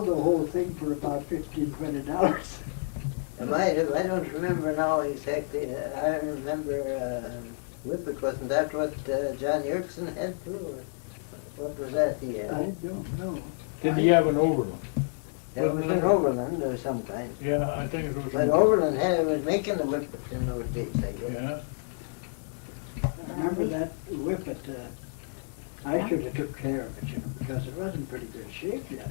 the whole thing for about $15-20. I don't remember now exactly. I remember Whippet, wasn't that what John Yerkson had too? Or what was that he I had? don't know. Did he have an Overland? It was an Overland of some kind. Yeah, I think it was. But Overland was making the Whippet in those days, I guess. Yeah. I remember that Whippet, I should have took care of it, you know, because it was in pretty good shape yet.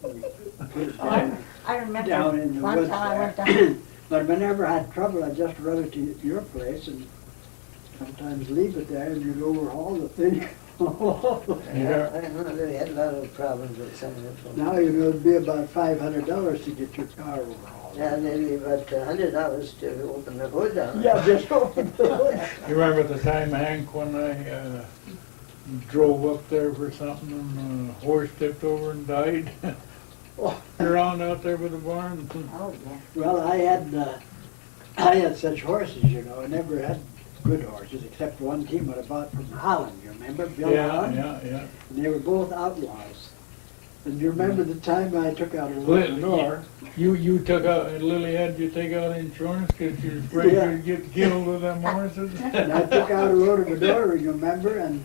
when we put it down, I remember down in the one woods time I went there. down. But whenever I had trouble, I just run it to your place and sometimes leave it there and you'd overhaul the thing. Yeah. I know they had a lot of problems with some of it. Now, you know, it'd be about $500 to get your car overhauled. Yeah, maybe about $100 to open the hood on it. Yeah, just open the hood. You remember the time, Hank, when I drove up there for something and a horse tipped over and died? Around out there by the barn? Oh, yeah. Well, I had such horses, you know. I never had good horses, except one team I bought from Holland, you remember? Bill Yeah, Holland? yeah. And they were both outlaws. And you remember the time I took out a Labrador? You took out, Lillian, you take out insurance because you're afraid Yeah. you'd get killed with them horses? And I took out a Labrador, you remember, and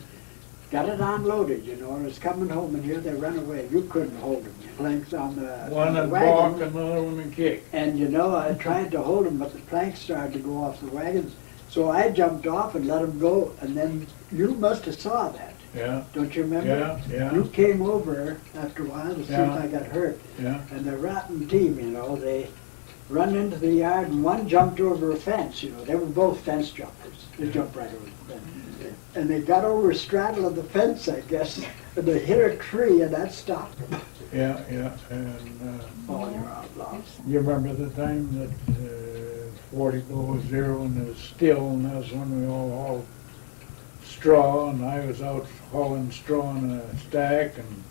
got it unloaded, you know, and was coming home, and here they ran away. You couldn't hold them. Planks on the One the would wagon. walk, another one would kick. And you know, I tried to hold them, but the planks started to go off the wagons. So I jumped off and let them go, and then you must have saw that. Yeah, Don't you remember? yeah, yeah, You came over after a while to see Yeah. if I got hurt. yeah. And the rotten team, you know, they run into the yard and one jumped over a fence, you know. They were both fence jumpers. They jumped right over the fence. And they got over a straddle of the fence, I guess, and they hit a tree and that stopped them. Yeah, yeah, and Oh, you're outlaws. you remember the time that 40 below zero and it was still, and that was when we all hauled straw, and I was out hauling straw in a stack, and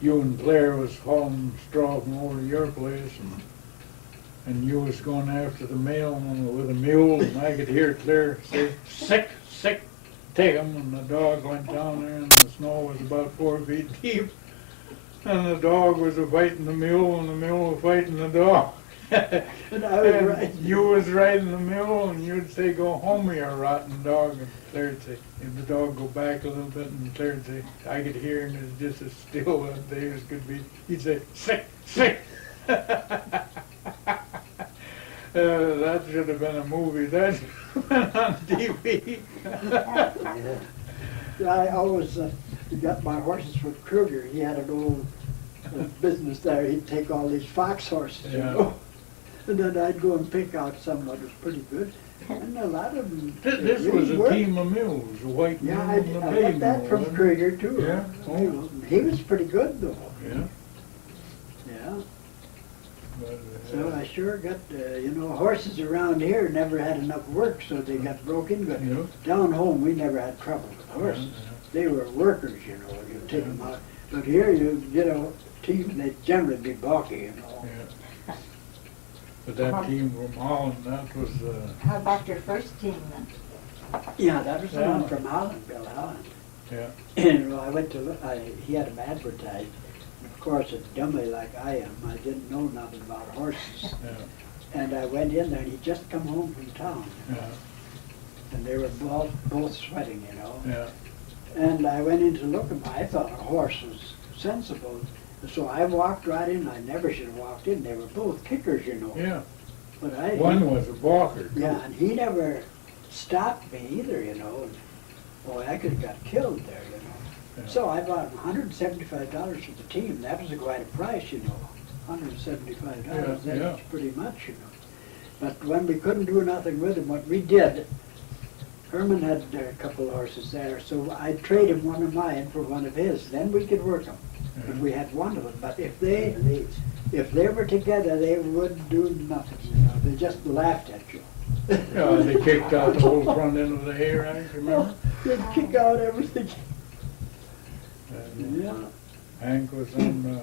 you and Claire was hauling straw from over to your place, and you was going after the mail with a mule, and I could hear Claire say, sick, sick, take 'em, and the dog went down there, and the snow was about 4 feet deep. And the dog was fighting the mule, and the mule was fighting the dog. And I was And right. you was riding the mule, and you'd say, "Go home, you rotten dog." And Claire'd say, and the dog go back a little bit, and Claire'd say, I could hear him just as still that day as could be. He'd say, "Sick, sick." That should have been a movie. That should have been on TV. Yeah. I always got my horses from Kruger. He had an old business there. He'd take all these fox horses, you Yeah. know. And then I'd go and pick out some that was pretty good. And a lot of them. This really was a worked. team of mules, a white mule Yeah, and a I bay got that mule, from wasn't it? Kruger too. Yeah? Oh. He was pretty good though. Yeah. Yeah. But, So I sure got, you know, horses around here never had enough work, so they got broken. But Yeah. down home, we never had trouble with horses. They were workers, you know, you take them out. But here, you get a team, they generally be balky, you know. Yeah. But that team from Holland, that was, How about your first team then? Yeah, that was the Yeah. one from Holland, Bill Holland. yeah, And I went to look, he had them advertised. Of course, a dummy like I am, I didn't know nothing about horses. yeah, And I went in there, and he'd just come home from town. yeah, And they were both sweating, you know. yeah. And I went in to look at him. I thought a horse was sensible. So I walked right in. I never should have walked in. They were both kickers, you know. Yeah, But one was a balker. yeah, and he never stopped me either, you know. And, boy, I could have got killed there, you know. Yeah. So I bought $175 for the team. That was quite a price, you know. $175. Yeah, That's yeah. pretty much, you know. But when we couldn't do nothing with them, what we did, Herman had a couple of horses there, so I'd trade him one of mine for one of his. Then we could work them if we had one of them. But if they were together, they wouldn't do nothing. You know, they just laughed at you. Yeah, they kicked out the whole front end of the hay rack, remember? They'd kick out everything. And Yeah. Hank was on the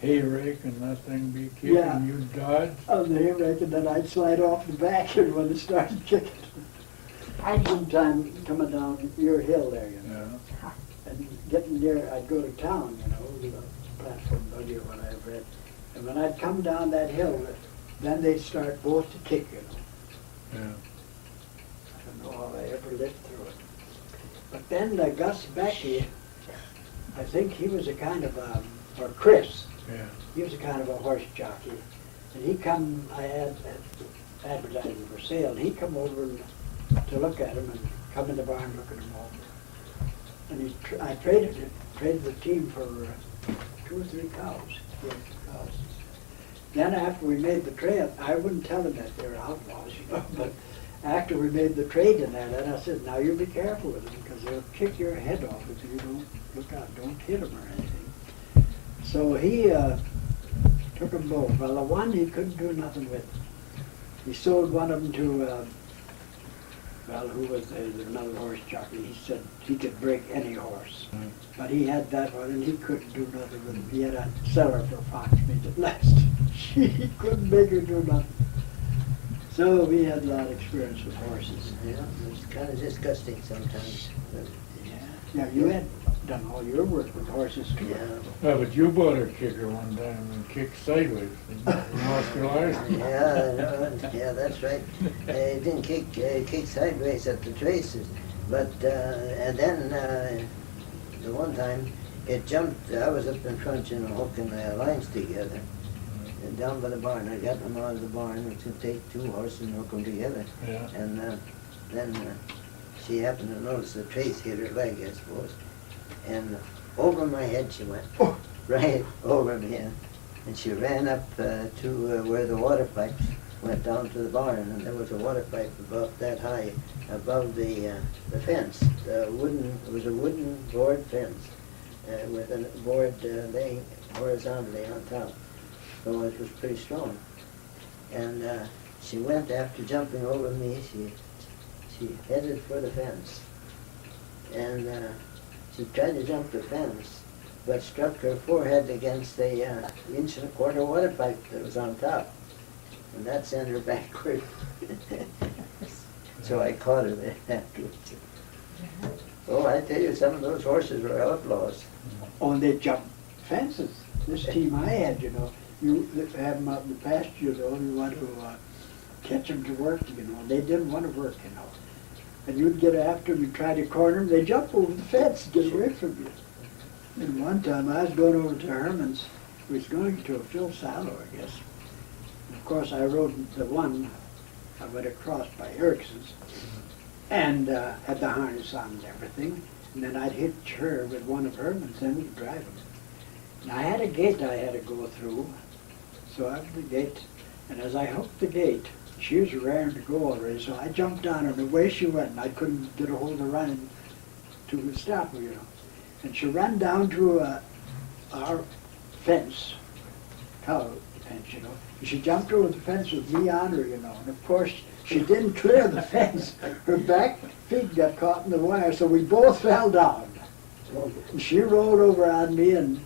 hay rake, and that thing be kicking, Yeah. you'd dodge. On the hay rake, and then I'd slide off the back and when it started kicking. I didn't, Sometime coming down your hill there, you know, Yeah, and getting near, I'd go to town, you know, platform buggy or what I've read. And when I'd come down that hill, then they'd start both to kick, you know. Yeah. I don't know how I ever lived through it. But then Gus Becky, I think he was a kind of or Chris, Yeah. he was a kind of a horse jockey. And he come, I had advertising for sale, and he come over to look at him and come in the barn looking him over. And I traded the team for 2 or 3 cows. Yeah, cows. Then after we made the trade, I wouldn't tell him that they were outlaws, you know, but after we made the trade in there, then I said, now you be careful with them, because they'll kick your head off if you don't look out, don't hit them or anything. So he took them both. Well, the one he couldn't do nothing with. He sold one of them to, who was another horse jockey. He said he could break any horse. Mm. But he had that one, and he couldn't do nothing with him. He had a seller for fox meat at last. He couldn't make her do nothing. So we had a lot of experience with horses. Yeah, it's kind of disgusting sometimes. But, Yeah, you had done all your work with horses too. yeah. Yeah, but you bought a kicker one time and kicked sideways. You lost your license. Yeah, no, yeah, that's right. It didn't kick sideways at the traces, but and then the one time it jumped. I was up in front, you know, hooking the lines together, and down by the barn. I got them out of the barn. It could take 2 horses and hook them together. Yeah. And then she happened to notice the trace hit her leg, I suppose, and over my head she went. Oh. Right over me, and she ran up to where the water pipes went down to the barn, and there was a water pipe about that high above the fence. It was a wooden board fence with a board laying horizontally on top, so it was pretty strong. And she went, after jumping over me, she headed for the fence, and she tried to jump the fence, but struck her forehead against a 1.25-inch water pipe that was on top, and that sent her backward. So I caught her there afterwards. Oh, I tell you, some of those horses were outlaws. Oh, and they jumped fences. This team I had, you know, you have them out in the pasture, you know, you want to catch them to work, you know. They didn't want to work, you know. And you'd get after them, you'd try to corner them, they'd jump over the fence to get away from you. And one time I was going over to Herman's, we was going to a Phil Sallow, I guess. And of course, I rode the one, I went across by Erickson's, and had the harness on and everything. And then I'd hitch her with one of Herman's, then we'd drive them. And I had a gate I had to go through, so I had the gate, and as I hooked the gate, she was raring to go already, so I jumped on her, and away she went, and I couldn't get a hold of running to stop her, you know. And she ran down to our fence, cow fence, you know. And she jumped over the fence with me on her, you know. And of course, she didn't clear the fence. Her back feet got caught in the wire, so we both fell down. And she rolled over on me, and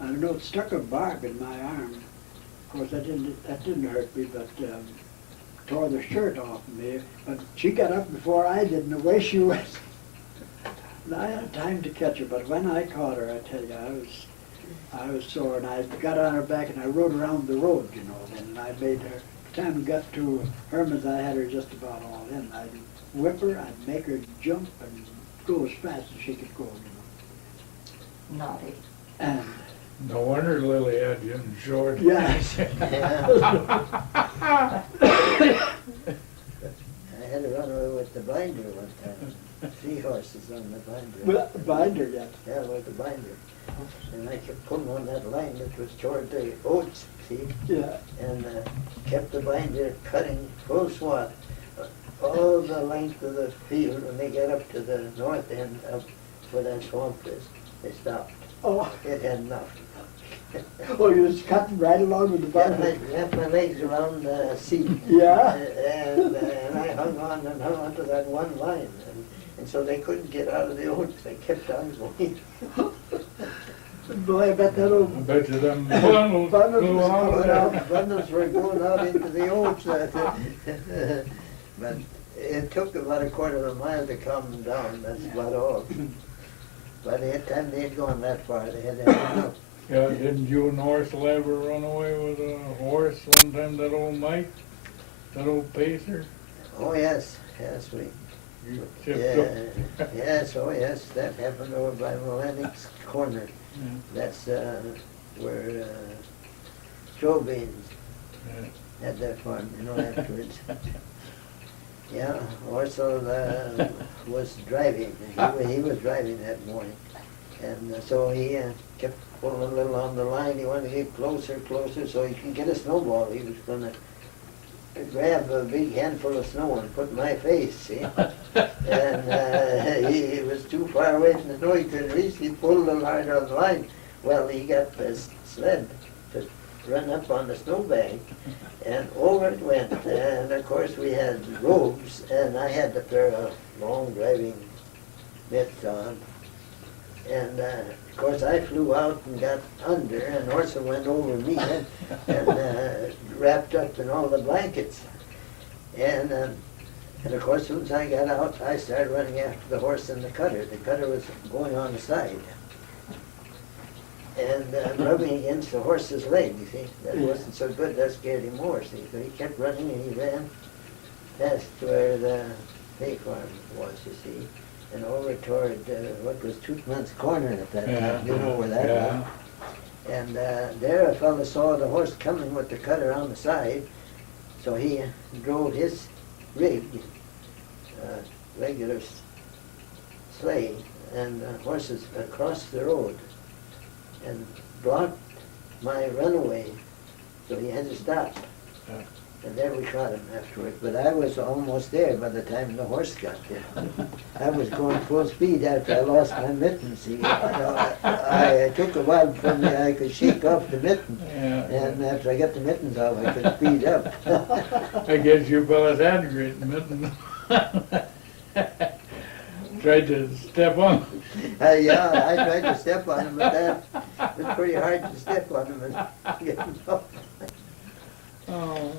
I don't know, it stuck a barb in my arm. Of course, that didn't hurt me, but tore the shirt off of me. But she got up before I did, and away she went. And I had time to catch her, but when I caught her, I tell you, I was sore, and I got on her back, and I rode around the road, you know, and I made her, by the time we got to Herman's, I had her just about all in. I'd whip her, I'd make her jump and go as fast as she could go, you know. Naughty. And No wonder Lily had you in short. yeah. I had to run away with the binder one time. 3 horses on the binder. Well, binder, yeah. Yeah, with the binder. And I kept pulling on that line that was toward the oats, see? Yeah. And kept the binder cutting full swath all the length of the field. When they got up to the north end of where that swamp is, they stopped. Oh, It had enough. oh, you was cutting right along with the Yeah, binder. I wrapped my legs around the seat. Yeah. And I hung on to that one line. And so they couldn't get out of the oats. They kept on going. Boy, I bet that I old bet you them bundles Bundles flew was out going there. out. Bundles were going out into the oats. But it took about 1/4 mile to calm them down. That's about all. By the time they had gone that far, they had to have enough. Yeah, didn't you and Horsel ever run away with a horse one time, that old Mike? That old pacer? Oh, yes, yes, we, You yeah, tipped up. yes, oh, yes, that happened over by Millenic's Corner. Yeah. That's, where, Joe Beans Yeah. had that farm, you know, afterwards. Yeah, Horsel, was driving, he was driving that morning. And so he kept pulling a little on the line. He wanted to get closer, closer, so he could get a snowball. He was gonna grab a big handful of snow and put in my face, see? And he was too far away from the snow. He couldn't reach. He pulled a little harder on the line. Well, he got the sled to run up on the snowbank, and over it went. And of course, we had robes, and I had the pair of long driving mitts on. And of course, I flew out and got under, and Orson went over me and wrapped up in all the blankets. And of course, as soon as I got out, I started running after the horse and the cutter. The cutter was going on the side and rubbing against the horse's leg, you see. That wasn't so good, that scared him more, see. So he kept running, and he ran past where the hay farm was, you see, and over toward what was Tootman's Corner at that time. You know where that was. And there a fellow saw the horse coming with the cutter on the side, so he drove his rig, regular sleigh, and horses across the road and blocked my runaway, so he had to stop. And there we caught him afterward. But I was almost there by the time the horse got there. I was going full speed after I lost my mittens. See, I took a while before I could shake off the mittens. Yeah. And after I got the mittens off, I could speed up. I guess you fellas had a great mitten. Tried to step on. Yeah, I tried to step on him, but that was pretty hard to step on him and get him off. Oh.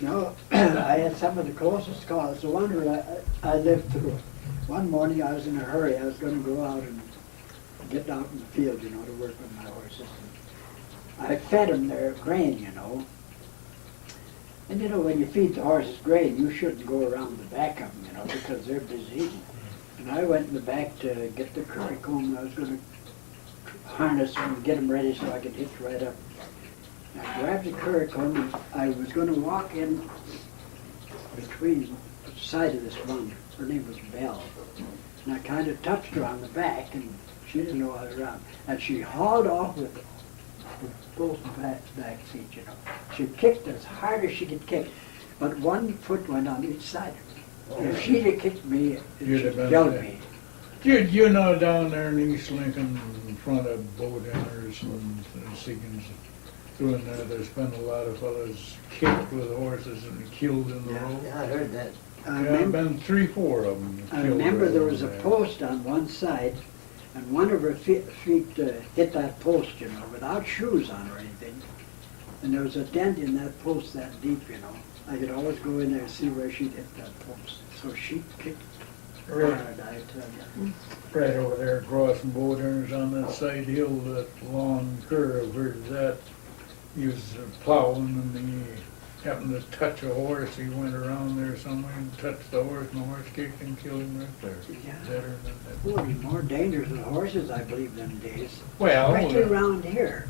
No, I had some of the closest calls. The wonder I lived through. One morning I was in a hurry. I was going to go out and get out in the field, you know, to work with my horses. I fed them their grain, you know. And you know, when you feed the horses grain, you shouldn't go around the back of them, you know, because they're busy eating. And I went in the back to get the curry comb. I was going to harness them and get them ready so I could hitch right up. I grabbed the curry comb and I was going to walk in between the side of this one. Her name was Belle. And I kind of touched her on the back, and she didn't know I was around. And she hauled off with both back feet, you know. She kicked as hard as she could kick, but one foot went on each side of me. If she'd have kicked me, You'd she'd have been killed dead. me. You know, down there in East Lincoln, in front of Bodinners and Seekins, through in there's been a lot of fellas kicked with horses and killed in the road. Yeah, I heard that. I Yeah, remember, been 3-4 of them I killed. remember right there over was a there. post on one side, and one of her feet hit that post, you know, without shoes on or anything. And there was a dent in that post that deep, you know. I could always go in there and see where she'd hit that post. So she kicked hard, I tell you. Right over there across from Bodinners on that side hill, that long curve, where's that? He was plowing and he happened to touch a horse. He went around there somewhere and touched the horse, and the horse kicked and killed him right there. Yeah. Better than that. Boy, more dangerous with horses, I believe, them days. Well, Especially around here.